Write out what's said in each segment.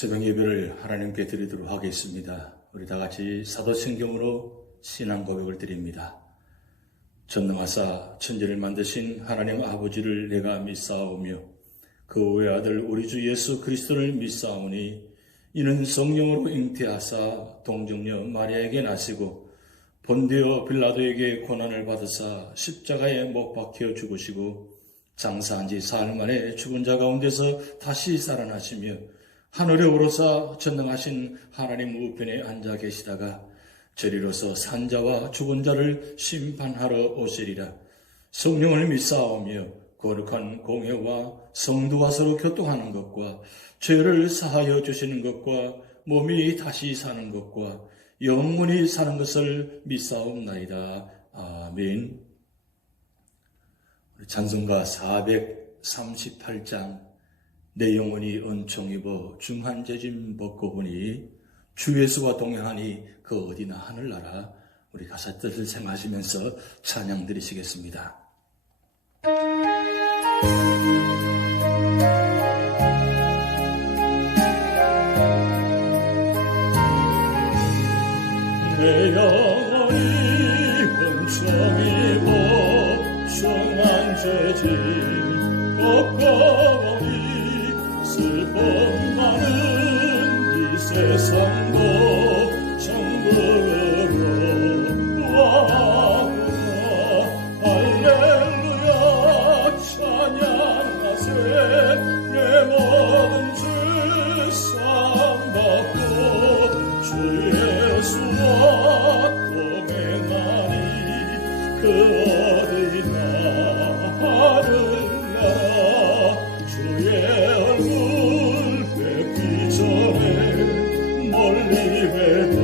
새벽 예배를 하나님께 드리도록 하겠습니다. 우리 다 같이 사도신경으로 신앙 고백을 드립니다. 전능하사 천지를 만드신 하나님 아버지를 내가 믿사오며 그 외아들 우리 주 예수 그리스도를 믿사오니 이는 성령으로 잉태하사 동정녀 마리아에게 나시고 본디오 빌라도에게 고난을 받으사 십자가에 못 박혀 죽으시고 장사한 지 사흘 만에 죽은 자 가운데서 다시 살아나시며 하늘에 오르사 전능하신 하나님 우편에 앉아 계시다가 저리로서 산자와 죽은 자를 심판하러 오시리라. 성령을 믿사오며 거룩한 공회와 성도와 서로 교통하는 것과 죄를 사하여 주시는 것과 몸이 다시 사는 것과 영원히 사는 것을 믿사옵나이다. 아멘. 찬송가 438장 내 영혼이 은총 입어 중한 재짐 벗고 보니 주 예수와 동행하니 그 어디나 하늘나라. 우리 가사 뜻을 생각하시면서 찬양 드리시겠습니다. 내 영혼이 은총 입어 중한 재짐 벗고 슬픔 많은 이 세상도 천국으로 와보라. 할렐루야 찬양하세. 내 모든 죄 사함받고 주 예수와 동행하니 그 어디나 하늘나라. 주의 멀리 뵈던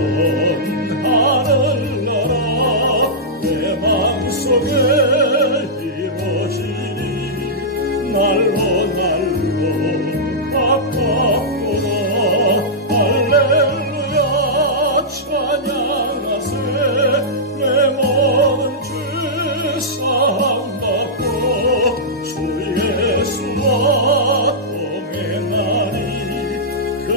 하늘나라 내 맘속에 이루어지니 날로 가깝구나. 할렐루야 찬양하세. 내 모든 죄 사함받고 주 예수와 동행하니 그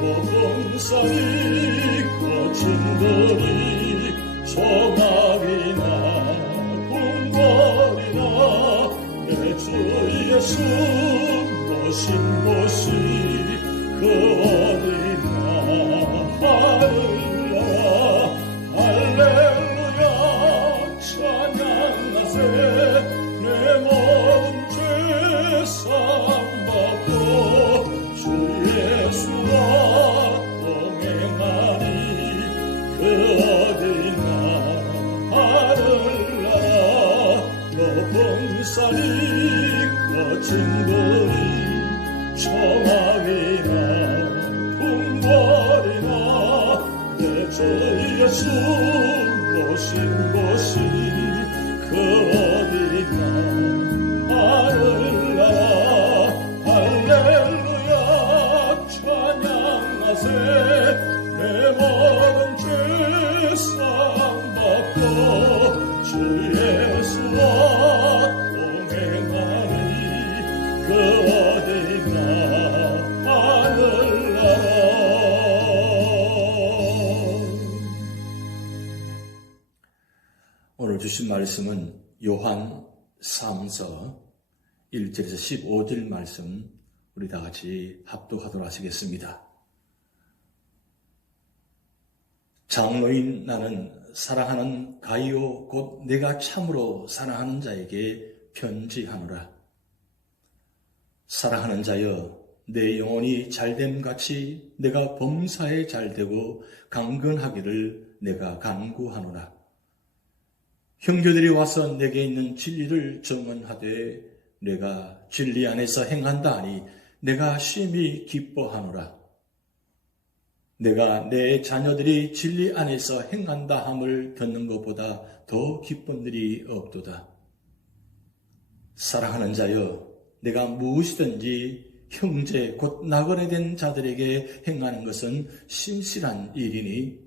복음살이 거친들이 종합이나 궁궐이나 내 주 예수 모신 곳이 그 어디나 하늘나라. 할렐루야 찬양하세. 내 모든 죄 사함받고 주 예수와 동행하니 그 어디나 하늘나라. 높은 산이 거친 들이 청하기나 궁궐이나 내 주 예수 모신 곳이 그 어디나 하늘나라. 할렐루야 찬양하세. 내 모든 죄 사함받고 주 예수와 동행하니 그 어디나 하늘나라. 오늘 주신 말씀은 요한 3서 1절에서 15절 말씀 우리 다 같이 합독하도록 하시겠습니다. 장로인 나는 사랑하는 가이오 곧 내가 참으로 사랑하는 자에게 편지하노라. 사랑하는 자여 내 영혼이 잘됨같이 내가 범사에 잘되고 강건하기를 내가 간구하노라. 형제들이 와서 내게 있는 진리를 증언하되 내가 진리 안에서 행한다 하니 내가 심히 기뻐하노라. 내가 내 자녀들이 진리 안에서 행한다 함을 듣는 것보다 더 기쁜 일이 없도다. 사랑하는 자여 내가 무엇이든지 형제 곧 나그네 된 자들에게 행하는 것은 신실한 일이니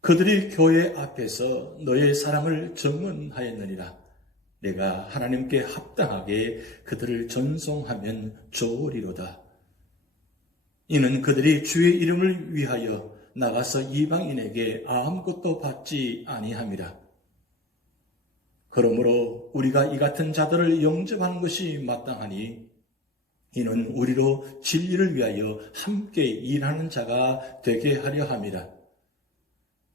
그들이 교회 앞에서 너의 사랑을 증언하였느니라. 내가 하나님께 합당하게 그들을 전송하면 좋으리로다. 이는 그들이 주의 이름을 위하여 나가서 이방인에게 아무것도 받지 아니함이라. 그러므로 우리가 이 같은 자들을 영접하는 것이 마땅하니 이는 우리로 진리를 위하여 함께 일하는 자가 되게 하려 함이라.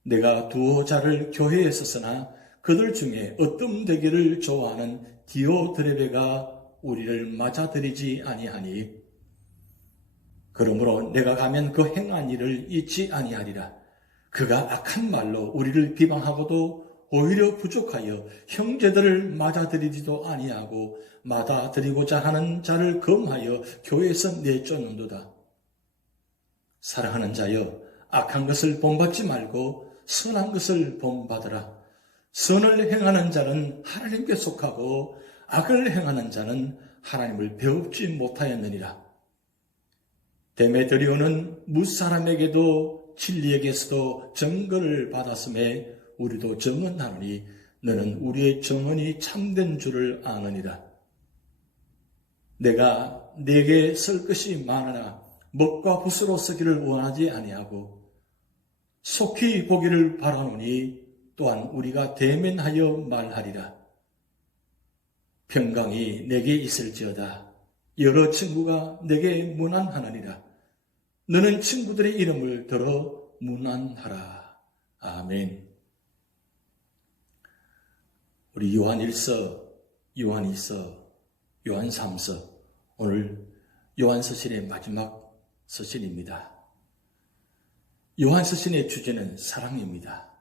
내가 두어 자를 교회에 썼으나 그들 중에 어떤 되기를 좋아하는 디오드레베가 우리를 맞아들이지 아니하니 그러므로 내가 가면 그 행한 일을 잊지 아니하리라. 그가 악한 말로 우리를 비방하고도 오히려 부족하여 형제들을 맞아들이지도 아니하고 맞아들이고자 하는 자를 금하여 교회에서 내쫓는도다. 사랑하는 자여, 악한 것을 본받지 말고 선한 것을 본받으라. 선을 행하는 자는 하나님께 속하고 악을 행하는 자는 하나님을 배웁지 못하였느니라. 데메드리오는 무사람에게도 진리에게서도 증거를 받았음에 우리도 증언하노니 너는 우리의 증언이 참된 줄을 아느니라. 내가 네게 쓸 것이 많으나 먹과 붓으로 쓰기를 원하지 아니하고 속히 보기를 바라노니 또한 우리가 대면하여 말하리라. 평강이 내게 있을지어다. 여러 친구가 내게 문안하느니라. 너는 친구들의 이름을 들어 문안하라. 아멘. 우리 요한 1서, 요한 2서, 요한 3서, 오늘 요한 서신의 마지막 서신입니다. 요한 서신의 주제는 사랑입니다.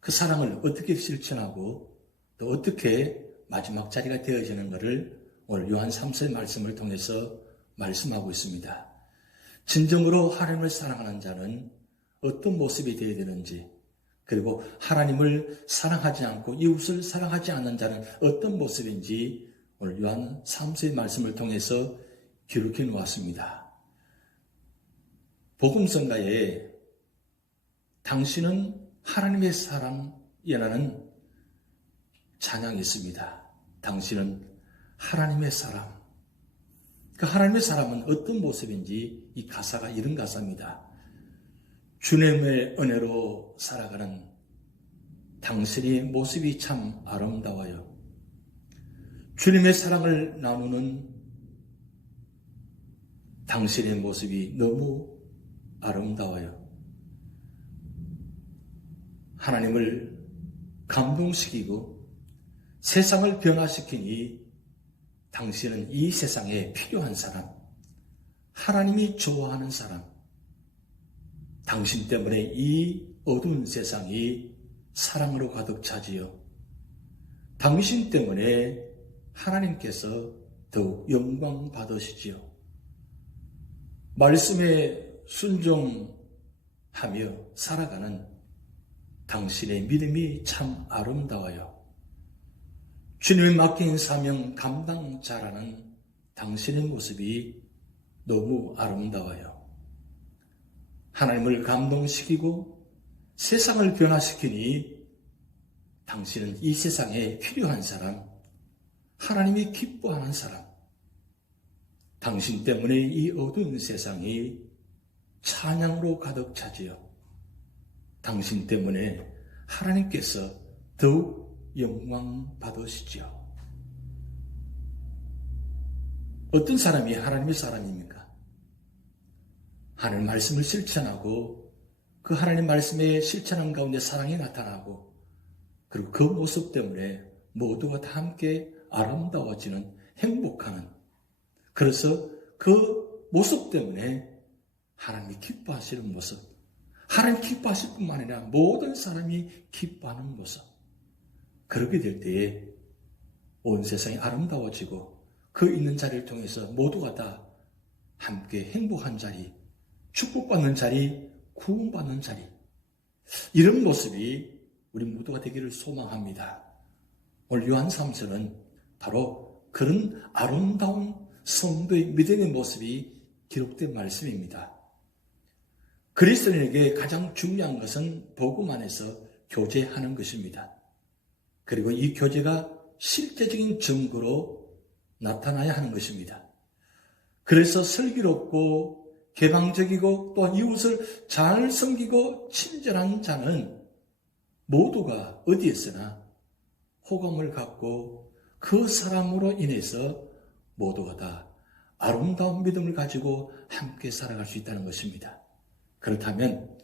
그 사랑을 어떻게 실천하고 또 어떻게 마지막 자리가 되어지는 것을 오늘 요한 3서의 말씀을 통해서 말씀하고 있습니다. 진정으로 하나님을 사랑하는 자는 어떤 모습이 되어야 되는지, 그리고 하나님을 사랑하지 않고 이웃을 사랑하지 않는 자는 어떤 모습인지 오늘 요한 3서의 말씀을 통해서 기록해 놓았습니다. 복음성가에 당신은 하나님의 사람이라는 찬양이 있습니다. 당신은 하나님의 사람. 그 하나님의 사람은 어떤 모습인지 이 가사가 이런 가사입니다. 주님의 은혜로 살아가는 당신의 모습이 참 아름다워요. 주님의 사랑을 나누는 당신의 모습이 너무 아름다워요. 하나님을 감동시키고 세상을 변화시키니 당신은 이 세상에 필요한 사람, 하나님이 좋아하는 사람, 당신 때문에 이 어두운 세상이 사랑으로 가득 차지요. 당신 때문에 하나님께서 더욱 영광 받으시지요. 말씀에 순종하며 살아가는 당신의 믿음이 참 아름다워요. 주님이 맡긴 사명 감당자라는 당신의 모습이 너무 아름다워요. 하나님을 감동시키고 세상을 변화시키니 당신은 이 세상에 필요한 사람, 하나님이 기뻐하는 사람, 당신 때문에 이 어두운 세상이 찬양으로 가득 차지요. 당신 때문에 하나님께서 더욱 영광 받으시죠. 어떤 사람이 하나님의 사람입니까? 하나님 말씀을 실천하고 그 하나님 말씀의 실천한 가운데 사랑이 나타나고 그리고 그 모습 때문에 모두가 다 함께 아름다워지는 행복하는, 그래서 그 모습 때문에 하나님이 기뻐하시는 모습, 하나님 기뻐하실 뿐만 아니라 모든 사람이 기뻐하는 모습, 그렇게 될 때에 온 세상이 아름다워지고 그 있는 자리를 통해서 모두가 다 함께 행복한 자리, 축복받는 자리, 구원받는 자리, 이런 모습이 우리 모두가 되기를 소망합니다. 오늘 요한 3서는 바로 그런 아름다운 성도의 믿음의 모습이 기록된 말씀입니다. 그리스도인에게 가장 중요한 것은 복음 안에서 교제하는 것입니다. 그리고 이 교제가 실제적인 증거로 나타나야 하는 것입니다. 그래서 슬기롭고 개방적이고 또한 이웃을 잘 섬기고 친절한 자는 모두가 어디에서나 호감을 갖고 그 사람으로 인해서 모두가 다 아름다운 믿음을 가지고 함께 살아갈 수 있다는 것입니다. 그렇다면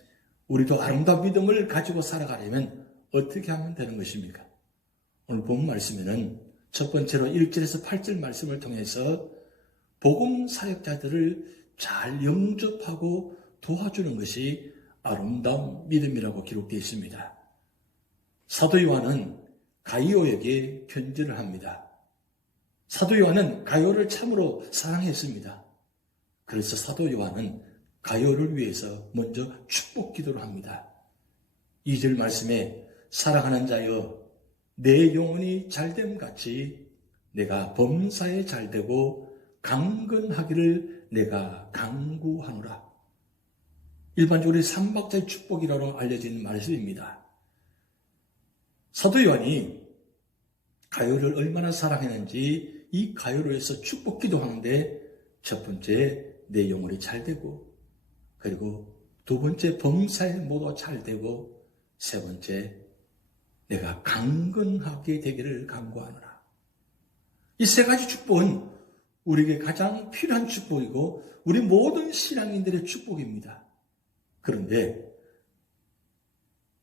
우리도 아름다운 믿음을 가지고 살아가려면 어떻게 하면 되는 것입니까? 오늘 본 말씀에는 첫 번째로 1절에서 8절 말씀을 통해서 복음 사역자들을 잘 영접하고 도와주는 것이 아름다운 믿음이라고 기록되어 있습니다. 사도 요한은 가이오에게 편지를 합니다. 사도 요한은 가이오를 참으로 사랑했습니다. 그래서 사도 요한은 가이오를 위해서 먼저 축복 기도를 합니다. 2절 말씀에 사랑하는 자여 내 영혼이 잘됨 같이 내가 범사에 잘되고 강건하기를 내가 간구하노라. 일반적으로 삼박자의 축복이라고 알려진 말씀입니다. 사도 요한이 가요를 얼마나 사랑했는지 이 가요를 위해서 축복 기도하는데 첫 번째 내 영혼이 잘되고 그리고 두 번째 범사에 모두 잘되고 세 번째 내가 강건하게 되기를 간구하노라. 이 세 가지 축복은 우리에게 가장 필요한 축복이고 우리 모든 신앙인들의 축복입니다. 그런데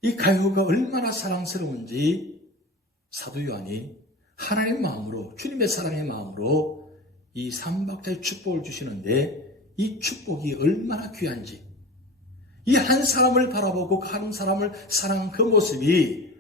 이 가요가 얼마나 사랑스러운지 사도 요한이 하나님의 마음으로 주님의 사랑의 마음으로 이 삼박자의 축복을 주시는데 이 축복이 얼마나 귀한지 이 한 사람을 바라보고 다른 사람을 사랑한 그 모습이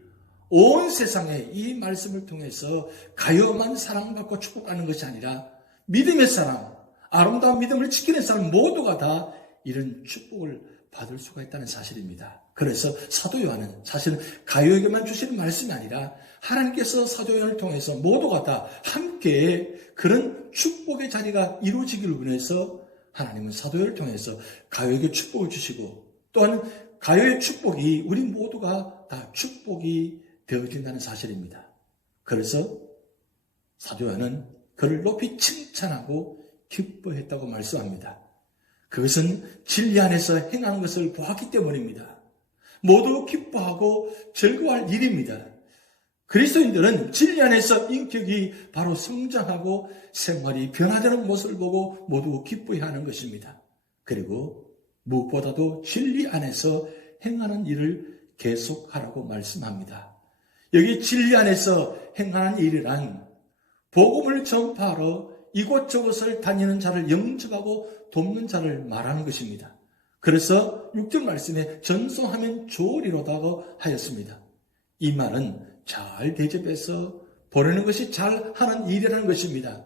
온 세상에 이 말씀을 통해서 가요만 사랑받고 축복하는 것이 아니라 믿음의 사람, 아름다운 믿음을 지키는 사람 모두가 다 이런 축복을 받을 수가 있다는 사실입니다. 그래서 사도 요한은 사실은 가요에게만 주시는 말씀이 아니라 하나님께서 사도 요한을 통해서 모두가 다 함께 그런 축복의 자리가 이루어지기를 원해서 하나님은 사도 요한을 통해서 가요에게 축복을 주시고 또한 가요의 축복이 우리 모두가 다 축복이 되어진다는 사실입니다. 그래서 사도 요한은 그를 높이 칭찬하고 기뻐했다고 말씀합니다. 그것은 진리 안에서 행하는 것을 보았기 때문입니다. 모두 기뻐하고 즐거워할 일입니다. 그리스도인들은 진리 안에서 인격이 바로 성장하고 생활이 변화되는 모습을 보고 모두 기뻐해야 하는 것입니다. 그리고 무엇보다도 진리 안에서 행하는 일을 계속하라고 말씀합니다. 여기 진리 안에서 행하는 일이란 복음을 전파하러 이곳저곳을 다니는 자를 영접하고 돕는 자를 말하는 것입니다. 그래서 6절 말씀에 전송하면 좋으리로다고 하였습니다. 이 말은 잘 대접해서 보내는 것이 잘하는 일이라는 것입니다.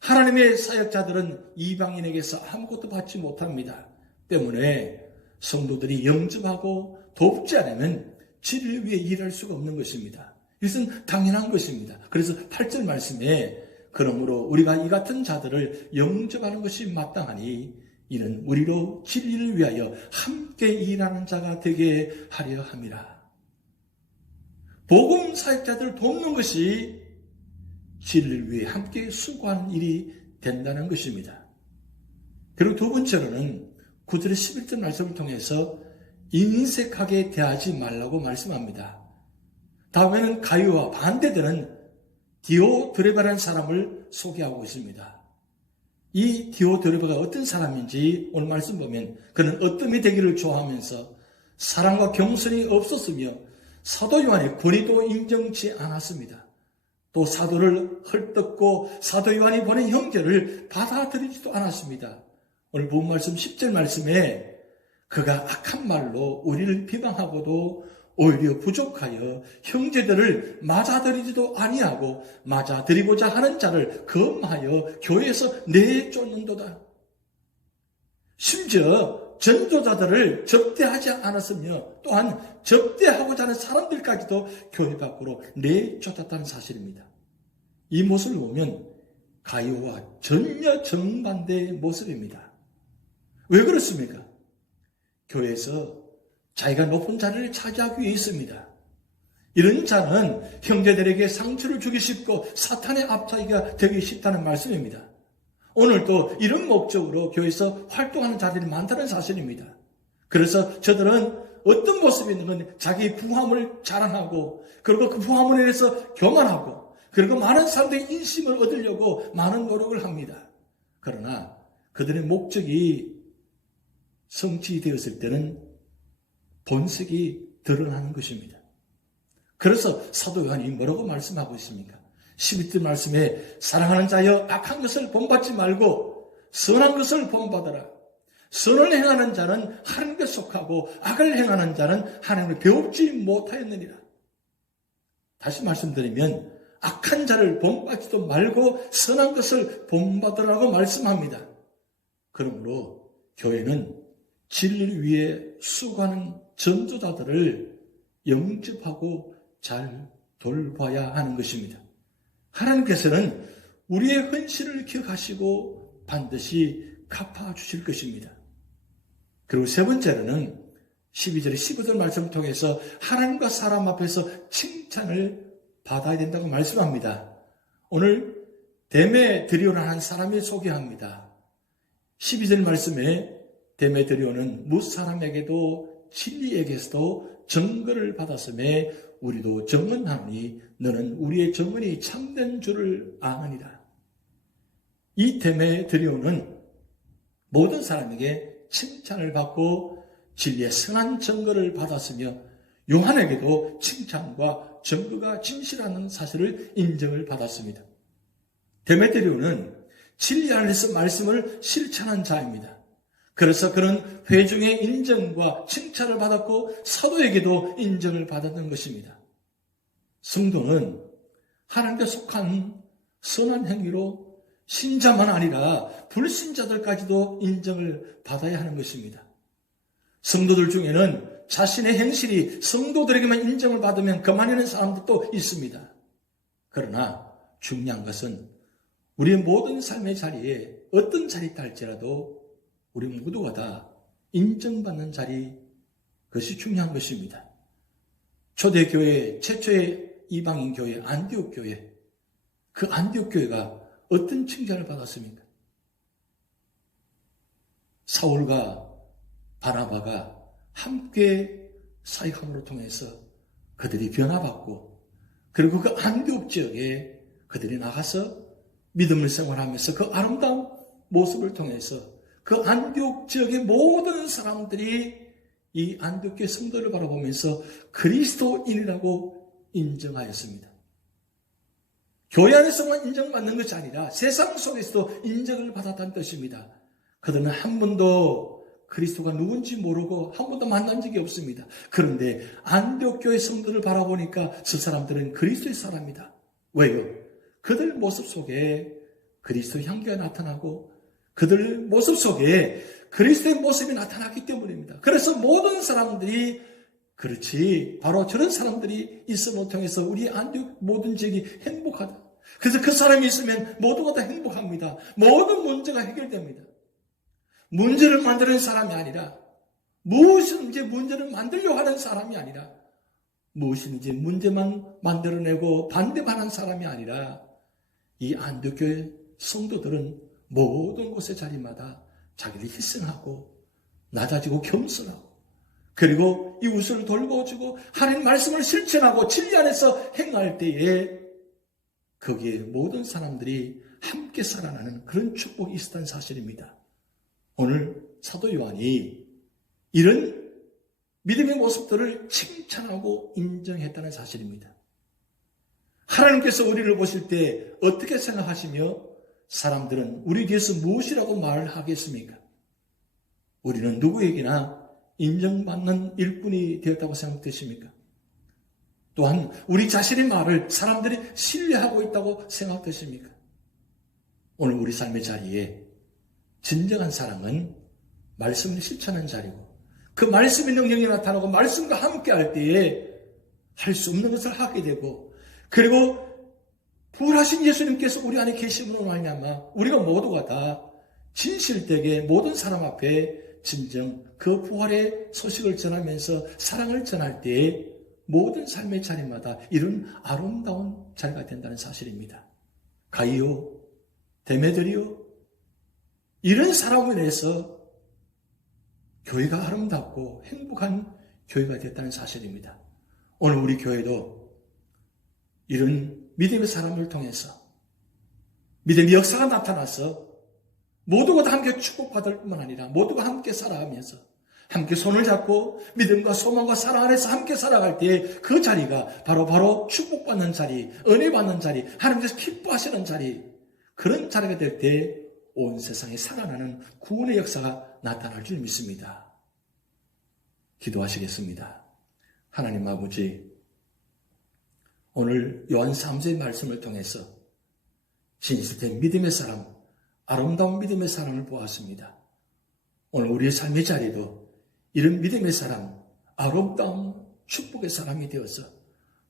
하나님의 사역자들은 이방인에게서 아무것도 받지 못합니다. 때문에 성도들이 영접하고 돕지 않으면 진리를 위해 일할 수가 없는 것입니다. 이것은 당연한 것입니다. 그래서 8절 말씀에 그러므로 우리가 이 같은 자들을 영접하는 것이 마땅하니 이는 우리로 진리를 위하여 함께 일하는 자가 되게 하려 함이라. 복음 사역자들을 돕는 것이 진리를 위해 함께 수고하는 일이 된다는 것입니다. 그리고 두 번째로는 9절의 11절 말씀을 통해서 인색하게 대하지 말라고 말씀합니다. 다음에는 가요와 반대되는 디오드레바라는 사람을 소개하고 있습니다. 이 디오드레바가 어떤 사람인지 오늘 말씀 보면 그는 어뜸이 되기를 좋아하면서 사랑과 겸손이 없었으며 사도 요한의 권위도 인정치 않았습니다. 또 사도를 헐뜯고 사도 요한이 보낸 형제를 받아들이지도 않았습니다. 오늘 본 말씀 10절 말씀에 그가 악한 말로 우리를 비방하고도 오히려 부족하여 형제들을 맞아들이지도 아니하고 맞아들이고자 하는 자를 검하여 교회에서 내쫓는도다. 심지어 전도자들을 접대하지 않았으며 또한 접대하고자 하는 사람들까지도 교회 밖으로 내쫓았다는 사실입니다. 이 모습을 보면 가요와 전혀 정반대의 모습입니다. 왜 그렇습니까? 교회에서 자기가 높은 자리를 차지하기 위해 있습니다. 이런 자는 형제들에게 상처를 주기 쉽고 사탄의 앞잡이가 되기 쉽다는 말씀입니다. 오늘도 이런 목적으로 교회에서 활동하는 자들이 많다는 사실입니다. 그래서 저들은 어떤 모습이 있는 건 자기 부함을 자랑하고, 그리고 그 부함을 인해서 교만하고, 그리고 많은 사람들의 인심을 얻으려고 많은 노력을 합니다. 그러나 그들의 목적이 성취되었을 때는 본색이 드러나는 것입니다. 그래서 사도 요한이 뭐라고 말씀하고 있습니까? 11절 말씀에 사랑하는 자여 악한 것을 본받지 말고 선한 것을 본받아라. 선을 행하는 자는 하나님께 속하고 악을 행하는 자는 하나님을 배웁지 못하였느니라. 다시 말씀드리면 악한 자를 본받지도 말고 선한 것을 본받으라고 말씀합니다. 그러므로 교회는 진리를 위해 수고하는 전도자들을 영접하고 잘 돌봐야 하는 것입니다. 하나님께서는 우리의 헌신을 기억하시고 반드시 갚아주실 것입니다. 그리고 세 번째로는 12절에 15절 말씀을 통해서 하나님과 사람 앞에서 칭찬을 받아야 된다고 말씀합니다. 오늘 데메드리오라는 사람이 소개합니다. 12절 말씀에 데메드리오는 무사람에게도 진리에게서도 증거를 받았음에 우리도 증언하니 너는 우리의 증언이 참된 줄을 아느니라. 이 데메드리오는 모든 사람에게 칭찬을 받고 진리의 선한 증거를 받았으며 요한에게도 칭찬과 증거가 진실하는 사실을 인정을 받았습니다. 데메드리오는 진리 안에서 말씀을 실천한 자입니다. 그래서 그는 회중의 인정과 칭찬을 받았고 사도에게도 인정을 받았던 것입니다. 성도는 하나님께 속한 선한 행위로 신자만 아니라 불신자들까지도 인정을 받아야 하는 것입니다. 성도들 중에는 자신의 행실이 성도들에게만 인정을 받으면 그만하는 사람들도 있습니다. 그러나 중요한 것은 우리의 모든 삶의 자리에 어떤 자리에 할지라도 우리 모두가 다 인정받는 자리, 그것이 중요한 것입니다. 초대교회, 최초의 이방인 교회, 안디옥 교회, 그 안디옥 교회가 어떤 칭찬을 받았습니까? 사울과 바나바가 함께 사역함으로 통해서 그들이 변화받고, 그리고 그 안디옥 지역에 그들이 나가서 믿음을 생활하면서 그 아름다운 모습을 통해서 그 안디옥 지역의 모든 사람들이 이 안디옥 교회 성도를 바라보면서 그리스도인이라고 인정하였습니다. 교회 안에서만 인정받는 것이 아니라 세상 속에서도 인정을 받았다는 뜻입니다. 그들은 한 번도 그리스도가 누군지 모르고 한 번도 만난 적이 없습니다. 그런데 안디옥 교회 성도를 바라보니까 저 사람들은 그리스도의 사람이다. 왜요? 그들 모습 속에 그리스도의 향기가 나타나고 그들 모습 속에 그리스도의 모습이 나타났기 때문입니다. 그래서 모든 사람들이 그렇지, 바로 저런 사람들이 있음을 통해서 우리 안디옥 모든 지역이 행복하다. 그래서 그 사람이 있으면 모두가 다 행복합니다. 모든 문제가 해결됩니다. 문제를 만드는 사람이 아니라, 무엇이든지 문제를 만들려고 하는 사람이 아니라, 무엇이든지 문제만 만들어내고 반대하는 사람이 아니라, 이 안디옥 교회 성도들은 모든 곳의 자리마다 자기를 희생하고 낮아지고 겸손하고, 그리고 이웃을 돌보주고 하나님 말씀을 실천하고 진리 안에서 행할 때에 거기에 모든 사람들이 함께 살아나는 그런 축복이 있었다는 사실입니다. 오늘 사도 요한이 이런 믿음의 모습들을 칭찬하고 인정했다는 사실입니다. 하나님께서 우리를 보실 때 어떻게 생각하시며 사람들은 우리 뒤에서 무엇이라고 말하겠습니까? 우리는 누구에게나 인정받는 일꾼이 되었다고 생각되십니까? 또한 우리 자신의 말을 사람들이 신뢰하고 있다고 생각되십니까? 오늘 우리 삶의 자리에 진정한 사랑은 말씀을 실천하는 자리고, 그 말씀의 능력이 나타나고 말씀과 함께 할 때에 할 수 없는 것을 하게 되고, 그리고 부활하신 예수님께서 우리 안에 계심으로 말미암아 우리가 모두가 다 진실되게 모든 사람 앞에 진정 그 부활의 소식을 전하면서 사랑을 전할 때에 모든 삶의 자리마다 이런 아름다운 자리가 된다는 사실입니다. 가이오, 데메드리오, 이런 사람을 인해서 교회가 아름답고 행복한 교회가 됐다는 사실입니다. 오늘 우리 교회도 이런 믿음의 사람을 통해서 믿음의 역사가 나타나서 모두가 다 함께 축복받을 뿐만 아니라 모두가 함께 살아가면서 함께 손을 잡고 믿음과 소망과 사랑 안에서 함께 살아갈 때 그 자리가 바로 축복받는 자리, 은혜 받는 자리, 하나님께서 기뻐하시는 자리, 그런 자리가 될 때 온 세상에 살아나는 구원의 역사가 나타날 줄 믿습니다. 기도하시겠습니다. 하나님 아버지, 오늘 요한 3세의 말씀을 통해서 진실된 믿음의 사람, 아름다운 믿음의 사람을 보았습니다. 오늘 우리의 삶의 자리도 이런 믿음의 사람, 아름다운 축복의 사람이 되어서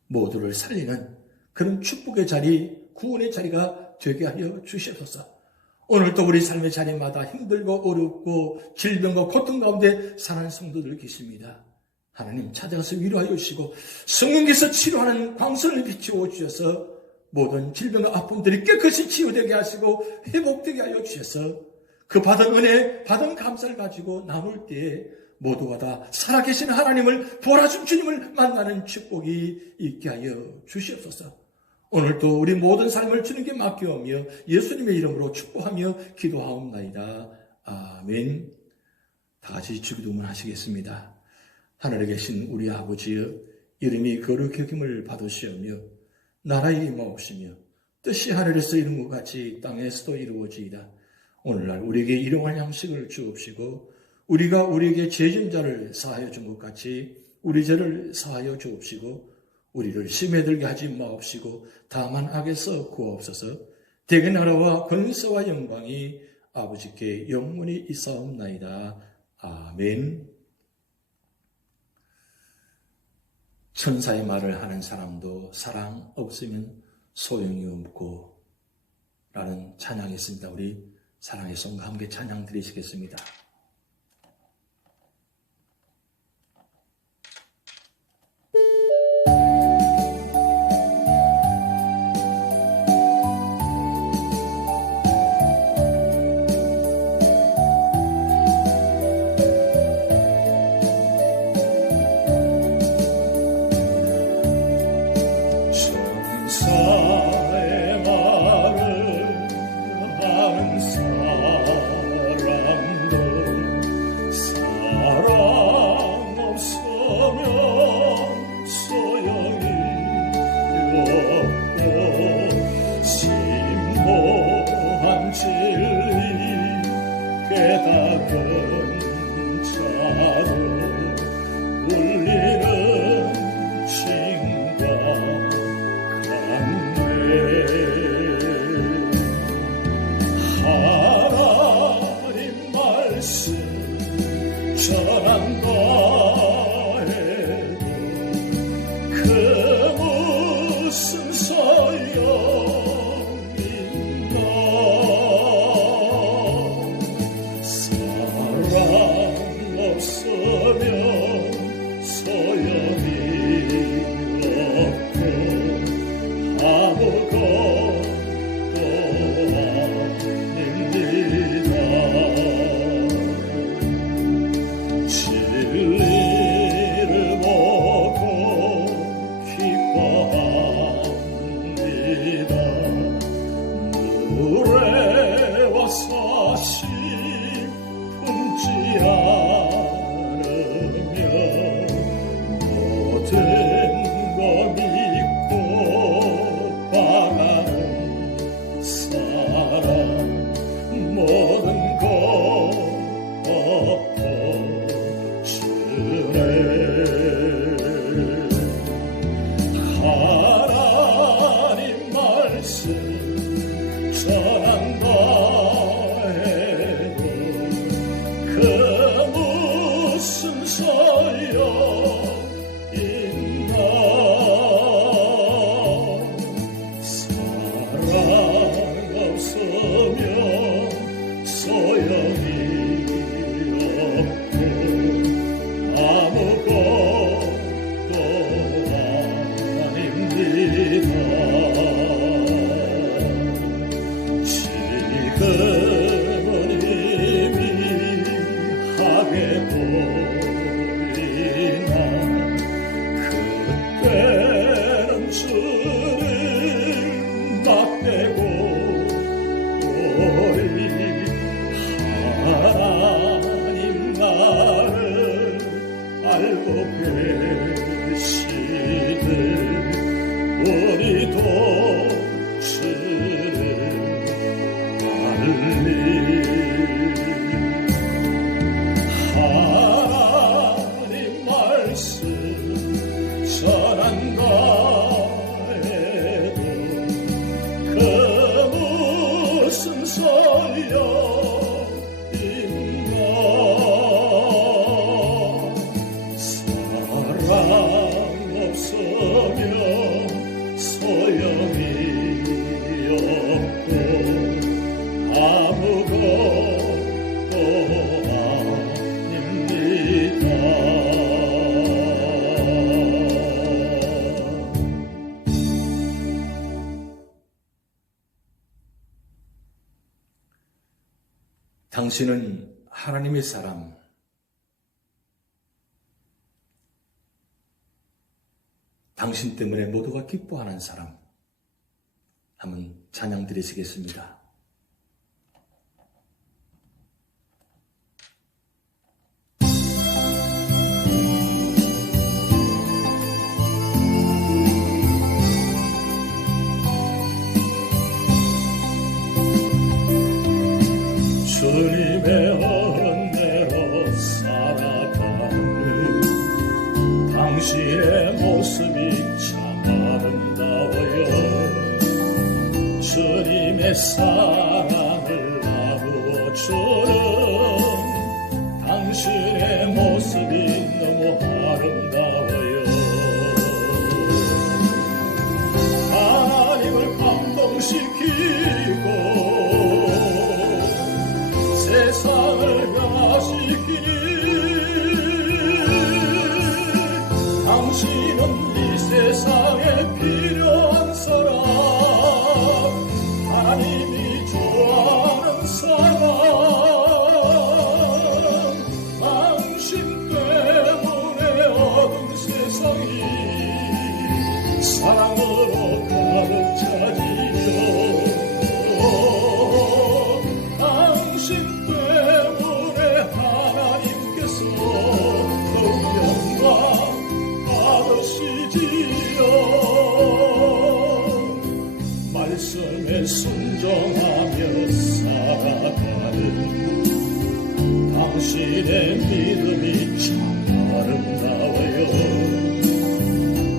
모두를 살리는 그런 축복의 자리, 구원의 자리가 되게 하여 주시옵소서. 오늘도 우리 삶의 자리마다 힘들고 어렵고 질병과 고통 가운데 사는 성도들 계십니다. 하나님 찾아가서 위로하여 주시고 성령께서 치료하는 광선을 비추어 주셔서 모든 질병과 아픔들이 깨끗이 치유되게 하시고 회복되게 하여 주셔서 그 받은 은혜, 받은 감사를 가지고 나눌 때에 모두가 다 살아계신 하나님을, 부활하신 주님을 만나는 축복이 있게 하여 주시옵소서. 오늘도 우리 모든 삶을 주님께 맡겨오며 예수님의 이름으로 축복하며 기도하옵나이다. 아멘. 다 같이 주기도문 하시겠습니다. 하늘에 계신 우리 아버지여, 이름이 거룩히 여김을 받으시오며 나라의 임하옵시며 뜻이 하늘에서 이룬 것 같이 땅에서도 이루어지이다. 오늘날 우리에게 일용할 양식을 주옵시고 우리가 우리에게 죄진 자를 사하여 준 것 같이 우리 죄를 사하여 주옵시고 우리를 심에 들게 하지 마옵시고 다만 악에서 구하옵소서. 대개 나라와 권세와 영광이 아버지께 영원히 있사옵나이다. 아멘. 천사의 말을 하는 사람도 사랑 없으면 소용이 없고 라는 찬양이 있습니다. 우리 사랑의 성과 함께 찬양 드리시겠습니다. 모든 거 믿고 바라 당신은 하나님의 사람, 당신 때문에 모두가 기뻐하는 사람. 한번 찬양 드리시겠습니다. 주님의 은혜로 살아가는 당신의 모습이 참 아름다워요. 주님의 사랑을 나누어 주는 당신의 모습이 너무 아름다워요. 하나님을 감동시키고 세상을 변화시키니 당신은 이 세상에 필요한 사람, 하나님이 좋아하는 사람, 당신 때문에 어두운 세상이 사랑으로 가득 차지요. 당신 때문에 하나님께서 더욱 영광 받으시지요. 말씀에 순종하며 살아가는 당신의 믿음이 참 아름다워요.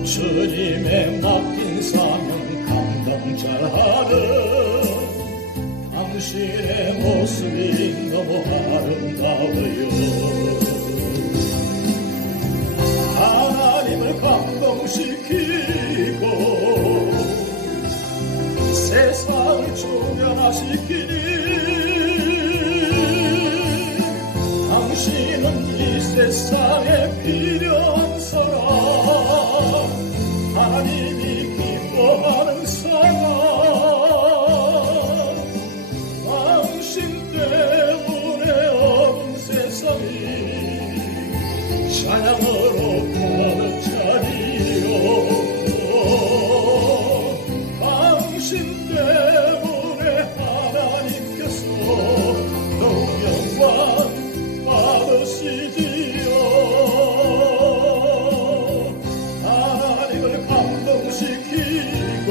주님의 맡긴 사명 감당 잘하는 당신의 모습이 너무 아름다워요. 하나님을 감동시키고 세상을 조변화시키니 당신은 이 세상에 필요한 사람, 하나님이 기뻐하는 사람, 당신 때문에 어두운 세상이 찬양으로 가득 차리요. 당신 때문에 하나님께서 더욱 영광 받으시지요. 하나님을 감동시키고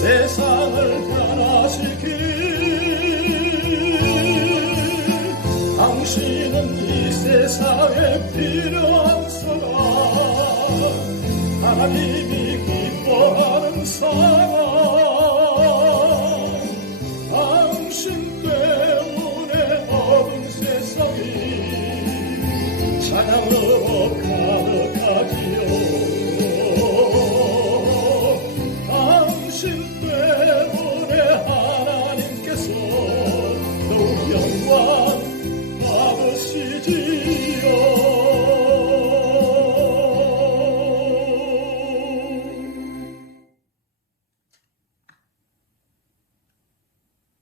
세상을 변화시키니 당신은 이 세상에 필요한 사람, 하나님이 기뻐하는 사람,